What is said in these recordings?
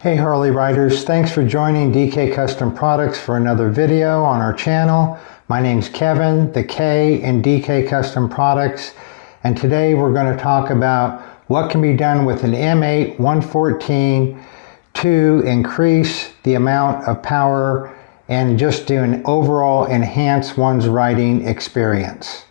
Hey Harley riders, thanks for joining DK Custom Products for another video on our channel. My name's Kevin, the K in DK Custom Products, and today we're going to talk about what can be done with an M8 114 to increase the amount of power and just do an overall enhance one's riding experience.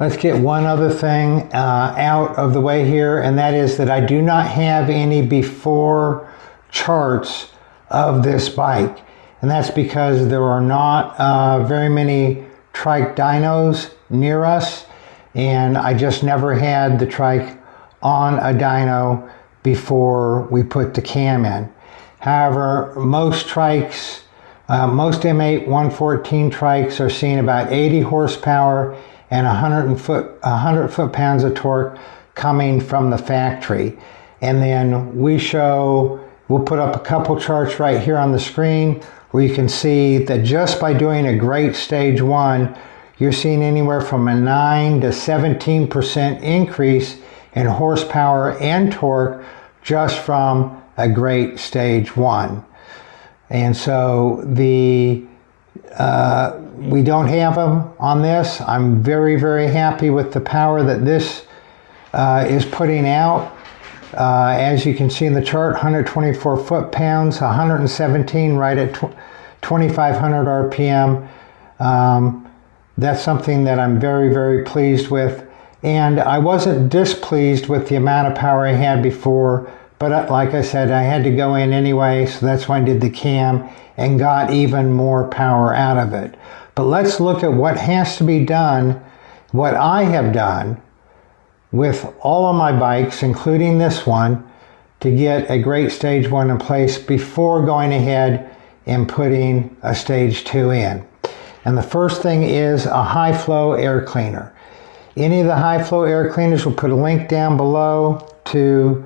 Let's get one other thing out of the way here, and that is that I do not have any before charts of this bike. And that's because there are not very many trike dynos near us, and I just never had the trike on a dyno before we put the cam in. However, most trikes, most M8 114 trikes are seeing about 80 horsepower and 100 foot-pounds of torque coming from the factory. And then we'll put up a couple charts right here on the screen where you can see that just by doing a great stage one, you're seeing anywhere from a 9 to 17% increase in horsepower and torque just from a great stage one. And so we don't have them on this. I'm very, very happy with the power that this is putting out. As you can see in the chart, 124 foot-pounds, 117 right at 2,500 RPM. That's something that I'm very, very pleased with. And I wasn't displeased with the amount of power I had before, but like I said, I had to go in anyway, so that's why I did the cam and got even more power out of it. But let's look at what has to be done, what I have done with all of my bikes, including this one, to get a great stage one in place before going ahead and putting a stage two in. And the first thing is a high flow air cleaner. Any of the high flow air cleaners, we'll put a link down below to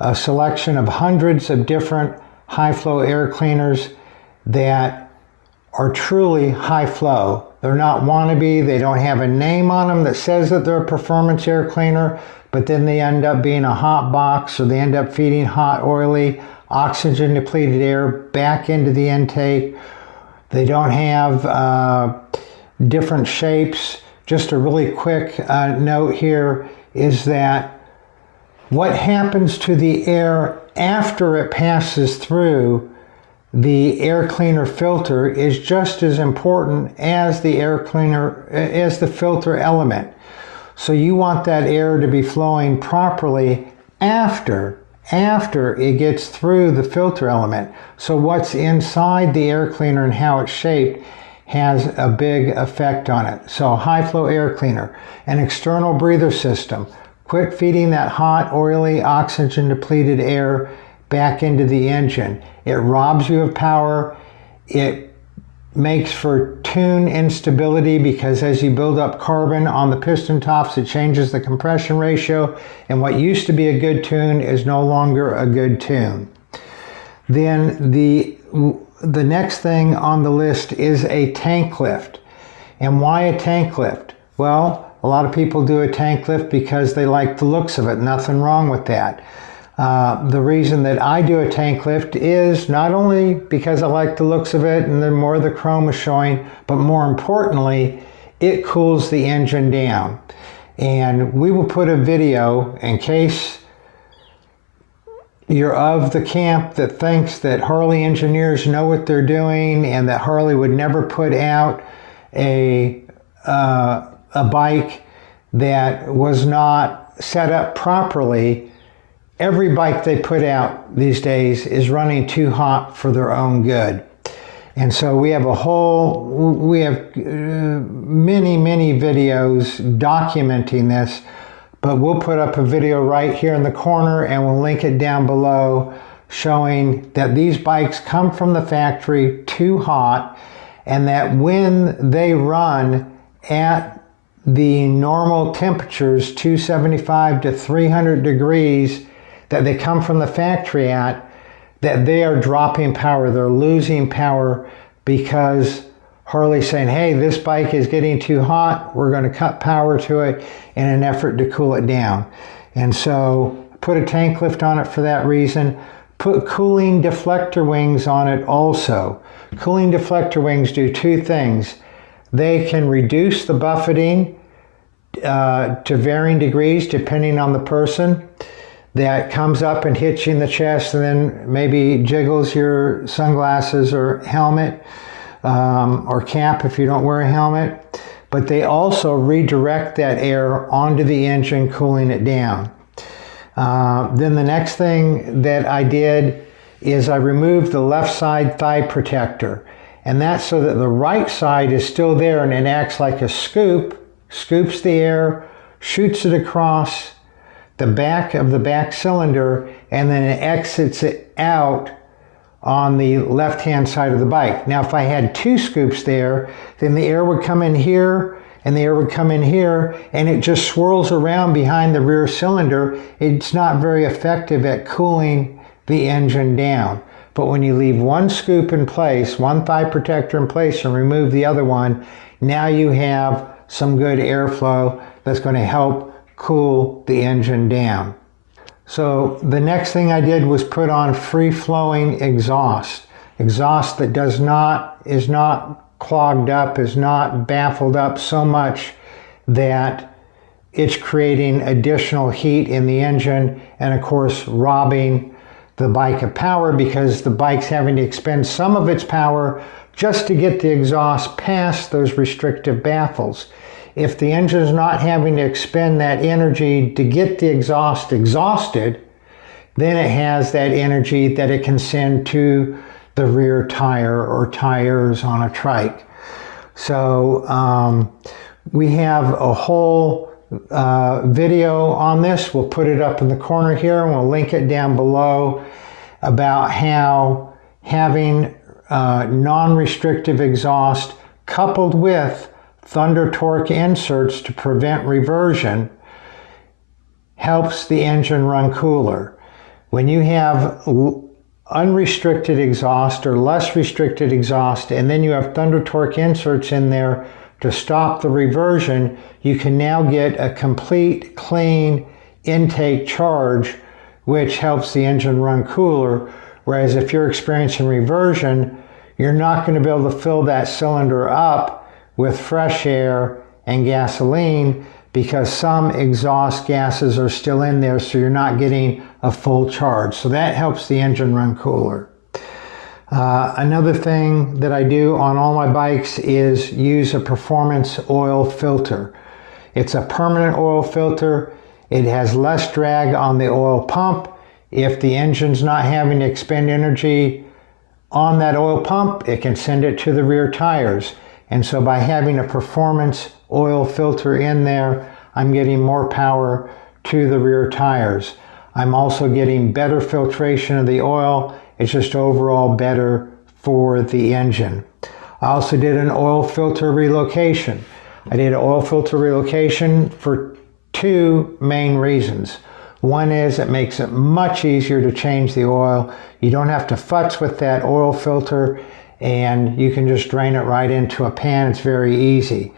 a selection of hundreds of different high flow air cleaners that are truly high flow. They're not wannabe. They don't have a name on them that says that they're a performance air cleaner, but then they end up being a hot box, or they end up feeding hot, oily, oxygen depleted air back into the intake. They don't have different shapes. Just a really quick note here is that what happens to the air after it passes through the air cleaner filter is just as important as the air cleaner, as the filter element. So you want that air to be flowing properly after it gets through the filter element. So what's inside the air cleaner and how it's shaped has a big effect on it. So high flow air cleaner, an external breather system. Quit feeding that hot, oily, oxygen depleted air back into the engine. It robs you of power. It makes for tune instability because as you build up carbon on the piston tops, it changes the compression ratio, and what used to be a good tune is no longer a good tune. Then the next thing on the list is a tank lift. And why a tank lift? Well, a lot of people do a tank lift because they like the looks of it. Nothing wrong with that. The reason that I do a tank lift is not only because I like the looks of it and the more the chrome is showing, but more importantly, it cools the engine down. And we will put a video in case you're of the camp that thinks that Harley engineers know what they're doing and that Harley would never put out a bike that was not set up properly. Every bike they put out these days is running too hot for their own good. And so we have many videos documenting this, but we'll put up a video right here in the corner and we'll link it down below showing that these bikes come from the factory too hot, and that when they run at the normal temperatures, 275 to 300 degrees, that they come from the factory at, that they are dropping power. They're losing power because Harley saying, hey, this bike is getting too hot. We're going to cut power to it in an effort to cool it down. And so put a tank lift on it for that reason. Put cooling deflector wings on it also. Cooling deflector wings do two things. They can reduce the buffeting to varying degrees depending on the person. That comes up and hits you in the chest and then maybe jiggles your sunglasses or helmet or cap if you don't wear a helmet. But they also redirect that air onto the engine, cooling it down. Then the next thing that I did is I removed the left side thigh protector. And that's so that the right side is still there and it acts like a scoop, scoops the air, shoots it across the back of the back cylinder, and then it exits it out on the left-hand side of the bike. Now, if I had two scoops there, then the air would come in here and the air would come in here, and it just swirls around behind the rear cylinder. It's not very effective at cooling the engine down. But when you leave one scoop in place, one thigh protector in place, and remove the other one, now you have some good airflow that's going to help cool the engine down. So the next thing I did was put on free-flowing exhaust. Exhaust that is not clogged up, is not baffled up so much that it's creating additional heat in the engine and of course robbing the bike of power, because the bike's having to expend some of its power just to get the exhaust past those restrictive baffles. If the engine's not having to expend that energy to get the exhaust exhausted, then it has that energy that it can send to the rear tire or tires on a trike. So we have a whole video on this. We'll put it up in the corner here and we'll link it down below about how having non-restrictive exhaust coupled with thunder torque inserts to prevent reversion helps the engine run cooler. When you have unrestricted exhaust or less restricted exhaust, and then you have thunder torque inserts in there to stop the reversion, you can now get a complete clean intake charge, which helps the engine run cooler. Whereas if you're experiencing reversion, you're not going to be able to fill that cylinder up with fresh air and gasoline because some exhaust gases are still in there, so you're not getting a full charge. So that helps the engine run cooler. Another thing that I do on all my bikes is use a performance oil filter. It's a permanent oil filter. It has less drag on the oil pump. If the engine's not having to expend energy on that oil pump, it can send it to the rear tires. And so by having a performance oil filter in there, I'm getting more power to the rear tires. I'm also getting better filtration of the oil. It's just overall better for the engine. I also did an oil filter relocation. I did an oil filter relocation for two main reasons. One is it makes it much easier to change the oil. You don't have to futz with that oil filter, and you can just drain it right into a pan. It's very easy.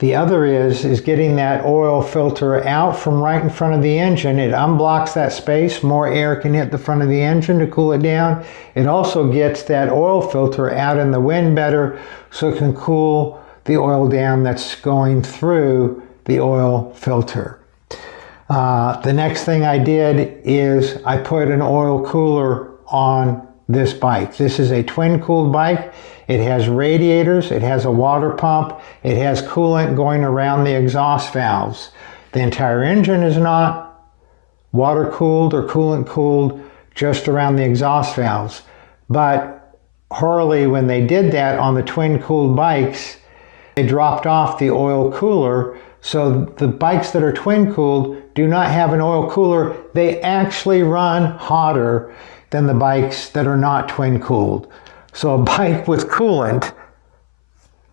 The other is getting that oil filter out from right in front of the engine. It unblocks that space. More air can hit the front of the engine to cool it down. It also gets that oil filter out in the wind better, so it can cool the oil down that's going through the oil filter. The next thing I did is I put an oil cooler on this bike. This is a twin-cooled bike. It has radiators, it has a water pump, it has coolant going around the exhaust valves. The entire engine is not water-cooled or coolant-cooled, just around the exhaust valves. But Harley, when they did that on the twin-cooled bikes, they dropped off the oil cooler. So the bikes that are twin-cooled do not have an oil cooler. They actually run hotter than the bikes that are not twin-cooled. So a bike with coolant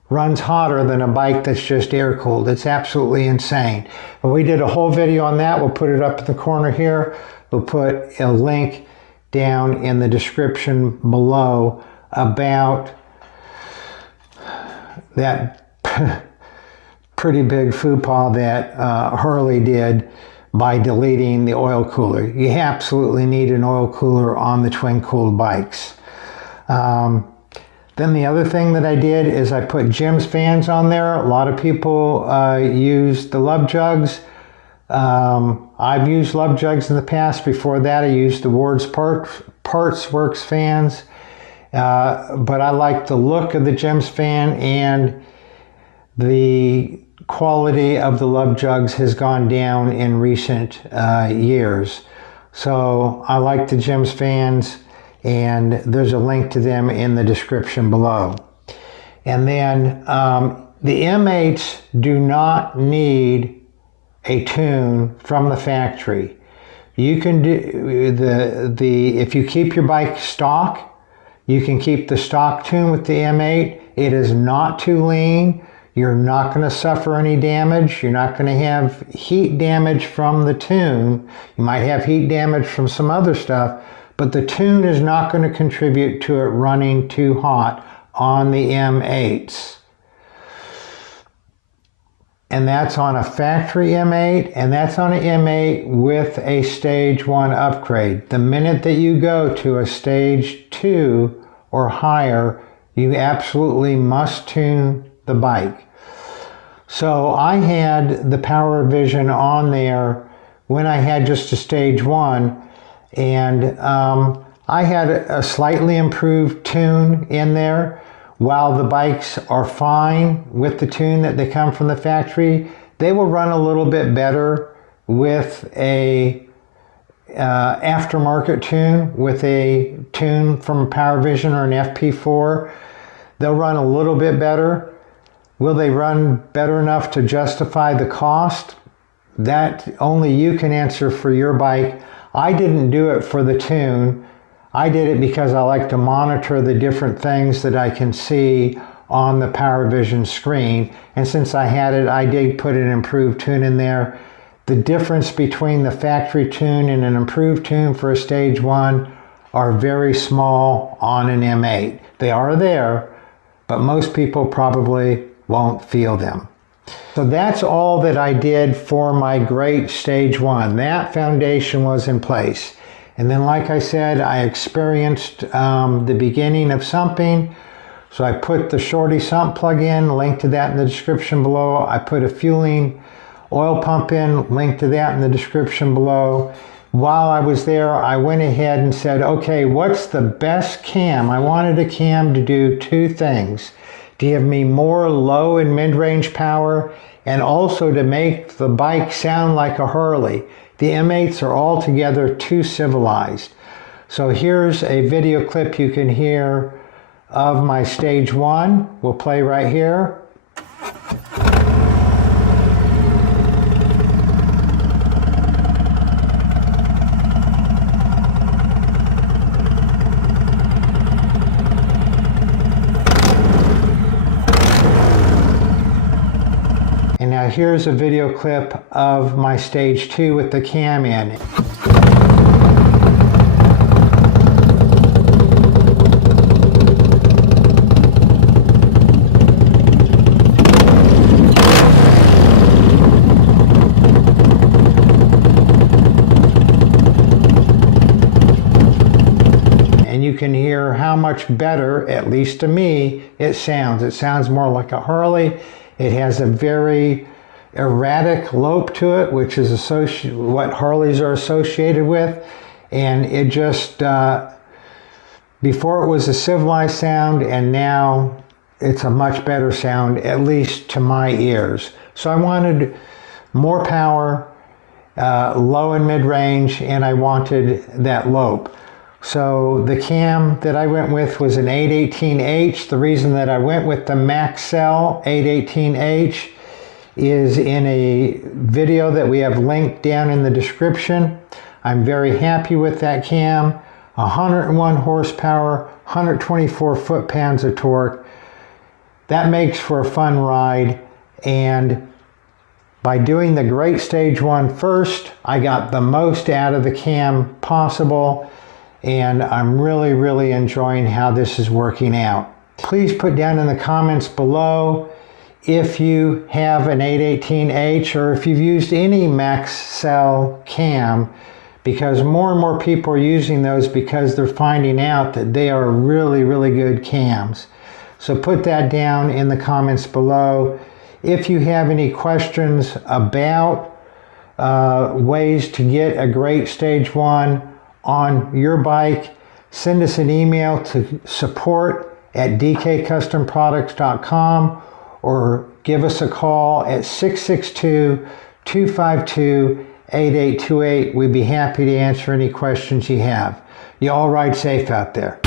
runs hotter than a bike that's just air-cooled. It's absolutely insane. And we did a whole video on that. We'll put it up in the corner here. We'll put a link down in the description below about that pretty big faux pas that Harley did by deleting the oil cooler. You absolutely need an oil cooler on the twin-cooled bikes. Then the other thing that I did is I put Jim's fans on there. A lot of people use the Love Jugs. I've used Love Jugs in the past. Before that, I used the Ward's Parts Works fans. But I like the look of the Jim's fan, and the quality of the Love Jugs has gone down in recent years. So I like the Jim's fans, and there's a link to them in the description below. And then the M8s do not need a tune from the factory. You can do if you keep your bike stock, you can keep the stock tune with the M8. It is not too lean. You're not going to suffer any damage. You're not going to have heat damage from the tune. You might have heat damage from some other stuff, but the tune is not going to contribute to it running too hot on the M8s. And that's on a factory M8, and that's on an M8 with a stage 1 upgrade. The minute that you go to a stage 2 or higher, you absolutely must tune the bike. So I had the Power Vision on there when I had just a stage 1, and I had a slightly improved tune in there. While the bikes are fine with the tune that they come from the factory, they will run a little bit better with a aftermarket tune, with a tune from a Power Vision or an FP4. They'll run a little bit better. Will they run better enough to justify the cost? That only you can answer for your bike. I didn't do it for the tune. I did it because I like to monitor the different things that I can see on the Power Vision screen. And since I had it, I did put an improved tune in there. The difference between the factory tune and an improved tune for a stage 1 are very small on an M8. They are there, but most people probably won't feel them. So that's all that I did for my great stage 1. That foundation was in place. And then, like I said, I experienced the beginning of sumping. So I put the Shorty sump plug in, link to that in the description below. I put a fueling oil pump in, link to that in the description below. While I was there, I went ahead and said, okay, what's the best cam? I wanted a cam to do 2 things: to give me more low and mid-range power, and also to make the bike sound like a Harley. The M8s are altogether too civilized. So here's a video clip you can hear of my stage 1. We'll play right here. And now here's a video clip of my stage 2 with the cam in. And you can hear how much better, at least to me, it sounds. It sounds more like a Harley. It has a very erratic lope to it, which is what Harleys are associated with. And it just, before it was a civilized sound, and now it's a much better sound, at least to my ears. So I wanted more power, low and mid-range, and I wanted that lope. So the cam that I went with was an 818H. The reason that I went with the Maxell 818H is in a video that we have linked down in the description. I'm very happy with that cam. 101 horsepower, 124 foot-pounds of torque. That makes for a fun ride, and by doing the great stage 1 first, I got the most out of the cam possible. And I'm really, really enjoying how this is working out. Please put down in the comments below if you have an 818H or if you've used any max cell cam, because more and more people are using those because they're finding out that they are really, really good cams. So put that down in the comments below. If you have any questions about ways to get a great stage 1 on your bike, send us an email to support@dkcustomproducts.com or give us a call at 662-252-8828. We'd be happy to answer any questions you have. You all ride safe out there.